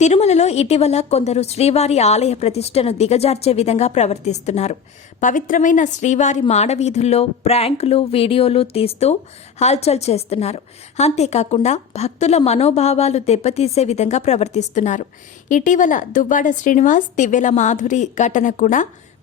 తిరుమలలో ఇటీవల కొందరు శ్రీవారి ఆలయ ప్రతిష్టను దిగజార్చే విధంగా ప్రవర్తిస్తున్నారు. పవిత్రమైన శ్రీవారి మాడవీధుల్లో ప్రాంకులు, వీడియోలు తీస్తూ హల్చల్ చేస్తున్నారు. అంతేకాకుండా భక్తుల మనోభావాలు దెబ్బతీసే విధంగా ప్రవర్తిస్తున్నారు. ఇటీవల దువ్వాడ శ్రీనివాస్, దివ్యల మాధురి ఘటన కూడా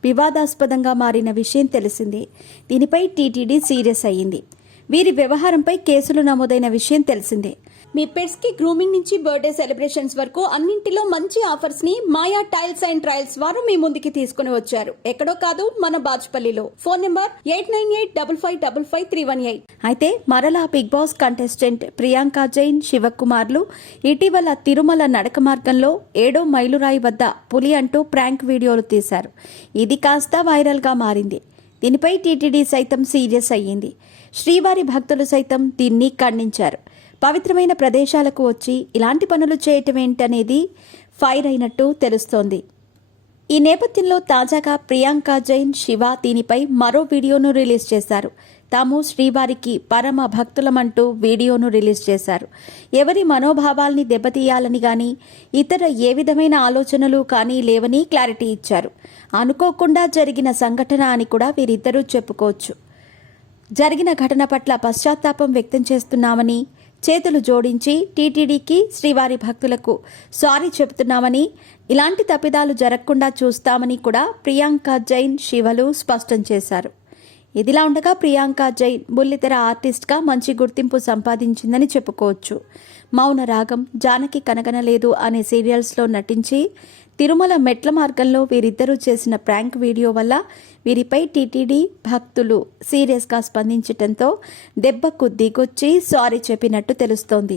వివాదాస్పదంగా మారిన విషయం తెలిసింది. దీనిపై టీటీడీ సీరియస్ అయ్యింది. వీరి వ్యవహారంపై కేసులు నమోదైన విషయం తెలిసిందే. మీ పెట్స్ కి గ్రూమింగ్ నుంచి బర్త్డే సెలబ్రేషన్స్ వరకు అన్నింటిలో మంచి ఆఫర్స్ ని మాయా టైల్స్ అండ్ ట్రయల్స్ వారు మీ ముందుకి తీసుకుని వచ్చారు. ఎక్కడో కాదు, మన బాజ్పల్లిలో. Phone number 8985555318. అయితే మరలా Bigg Boss contestant Priyanka Jain, శివకుమార్లు ఇటీవల తిరుమల నడక మార్గంలో 7వ మైలురాయి వద్ద పులి అంటూ ప్రాంక్ వీడియోలు తీశారు. ఇది కాస్త వైరల్ గా మారింది. దీనిపై టీటీడీ సైతం సీరియస్ అయ్యింది. శ్రీవారి భక్తులు సైతం దీన్ని ఖండించారు. పవిత్రమైన ప్రదేశాలకు వచ్చి ఇలాంటి పనులు చేయటం ఏంటనేది ఫైర్ అయినట్టు తెలుస్తోంది. ఈ నేపథ్యంలో తాజాగా ప్రియాంక జైన్, శివ దీనిపై మరో వీడియోను రిలీజ్ చేశారు. తాము శ్రీవారికి పరమ భక్తులమంటూ వీడియోను రిలీజ్ చేశారు. ఎవరి మనోభావాల్ని దెబ్బతీయాలని గాని ఇతర ఏ విధమైన ఆలోచనలు కానీ లేవని క్లారిటీ ఇచ్చారు. అనుకోకుండా జరిగిన సంఘటన అని కూడా వీరిద్దరూ చెప్పుకోవచ్చు. జరిగిన ఘటన పట్ల పశ్చాత్తాపం వ్యక్తం చేస్తున్నామని, చేతులు జోడించి టీటీడీకి, శ్రీవారి భక్తులకు సారీ చెబుతున్నామని, ఇలాంటి తప్పిదాలు జరగకుండా చూస్తామని కూడా ప్రియాంక జైన్, శివలు స్పష్టం చేశారు. ఇదిలా ఉండగా ప్రియాంక జైన్ బుల్లితెర ఆర్టిస్ట్గా మంచి గుర్తింపు సంపాదించిందని చెప్పుకోవచ్చు. మౌన రాగం, జానకి కనగనలేదు అనే సీరియల్స్లో నటించి తిరుమల మెట్ల మార్గంలో వీరిద్దరూ చేసిన ప్రాంక్ వీడియో వల్ల వీరిపై టీటీడీ భక్తులు సీరియస్గా స్పందించడంతో దెబ్బకు దిగొచ్చి సారీ చెప్పినట్టు తెలుస్తోంది.